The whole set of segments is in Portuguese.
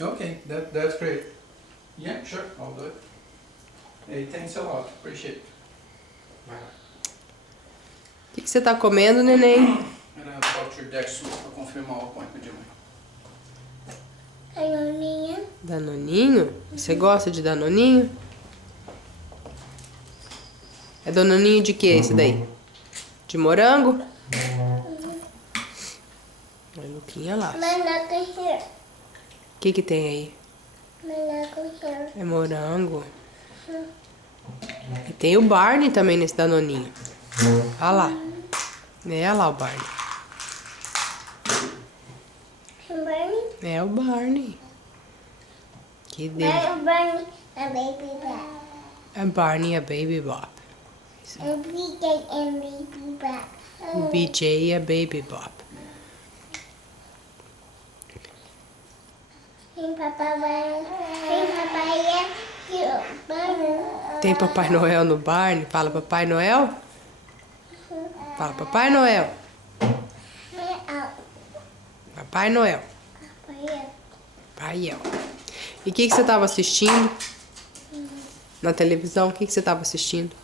Okay, that's great. Yeah, sure, I'll do it. Hey, thanks a lot. Appreciate it. Vai lá. O que você tá comendo, neném? I'm gonna talk to your dad soon pra confirmar o appointment de amanhã. Danoninha. Danoninho? Você gosta de danoninho? É danoninho de que esse daí? De morango? Olha, Luquinha lá. Monaco here. O que que tem aí? Monaco here. É morango. E tem o Barney também nesse danoninho. Olha lá. Olha lá o Barney. Barney. É o Barney. Que dele. Barney, a baby back. É Barney, a Baby Bop. A BJ and baby back. O BJ é Baby Bop. Tem papai é here. Barney. Tem Papai Noel no Barney? Fala Papai Noel? Fala Papai Noel. Papai Noel. Papai Noel. E o que você estava assistindo? Na televisão, o que você estava assistindo?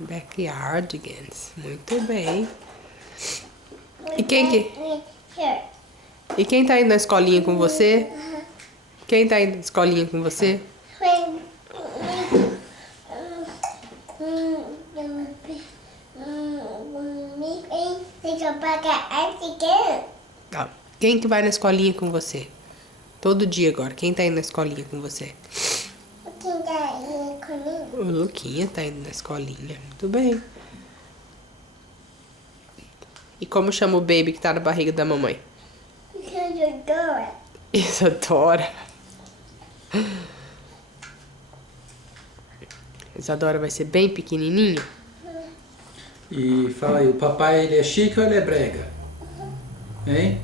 Backyardigans. Muito bem. E quem tá indo na escolinha com você? Quem tá indo na escolinha com você? Não. Quem que vai na escolinha com você? Todo dia agora. Quem tá indo na escolinha com você? O Luquinha tá indo na escolinha. Muito bem. E como chama o baby que tá na barriga da mamãe? Isadora. Isadora vai ser bem pequenininho? E fala aí, o papai ele é chique ou ele é brega? Hein?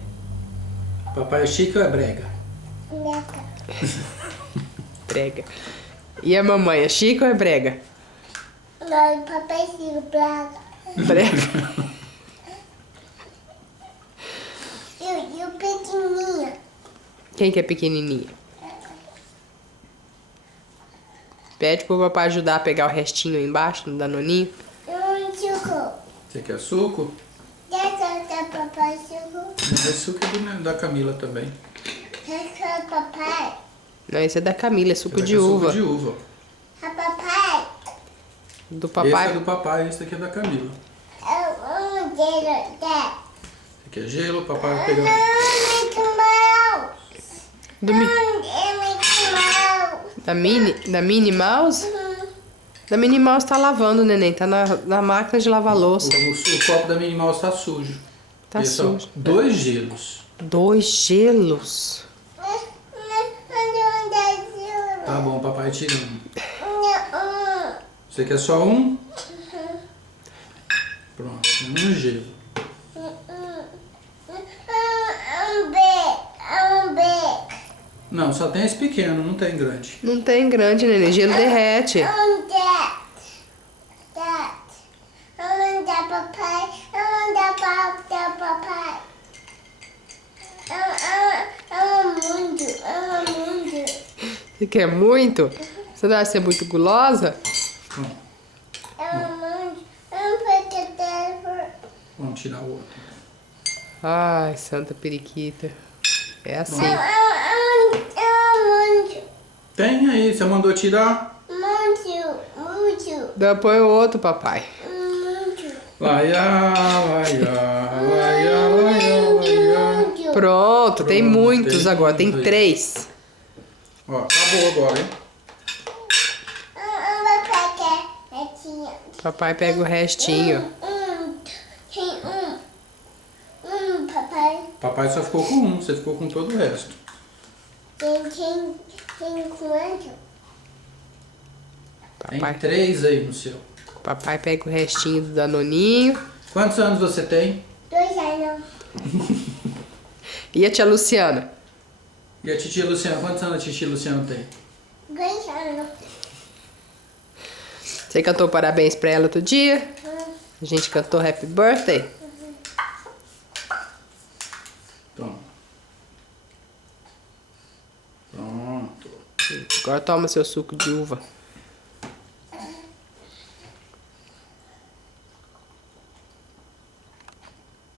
O papai é chique ou é brega? Brega. E a mamãe, é chique ou é brega? Papai fica brava. Brega. E o pequenininho? Quem que é pequenininha? Pede pro papai ajudar a pegar o restinho aí embaixo, no danoninho. Suco. Você quer suco? Deixa o papai suco. Esse suco é da Camila também. Deixa o papai. Não, esse é da Camila, é suco Esse de aqui é uva. Suco de uva. A papai. Do papai. Esse é do papai, esse aqui é da Camila. Eu quero dar. Esse aqui é gelo, o papai vai pegar. Do da Minnie Mouse? Da Minnie Mouse tá lavando, neném. Tá na máquina de lavar louça. O copo da Minnie Mouse tá sujo. Tá Esse, ó, sujo. 2 gelos. 2 gelos. Tá bom, papai tira um. Você quer só um? Pronto, um gelo. Não, só tem esse pequeno, não tem grande. Não tem grande, neném. Gelo derrete. Você quer muito? Você não vai ser muito gulosa? Pronto, vamos tirar o outro. Ai, santa periquita. É assim. Tem aí, você mandou tirar? Então põe o outro, papai. Laia, laia, laia, laia, laia. Pronto, tem Pronto, muitos tem agora. Tem muitos aí. 3. Ó, acabou agora, hein? Papai pega o restinho. Tem papai. Papai só ficou com um, você ficou com todo o resto. Tem quanto? Tem Papai, 3 aí no seu. papai pega o restinho do danoninho. Quantos anos você tem? 2 anos. E a tia Luciana? E a titia Luciana? Quantos anos a titia Luciana tem? 2 anos. Você cantou parabéns pra ela outro dia? A gente cantou Happy Birthday. Toma. Agora toma seu suco de uva.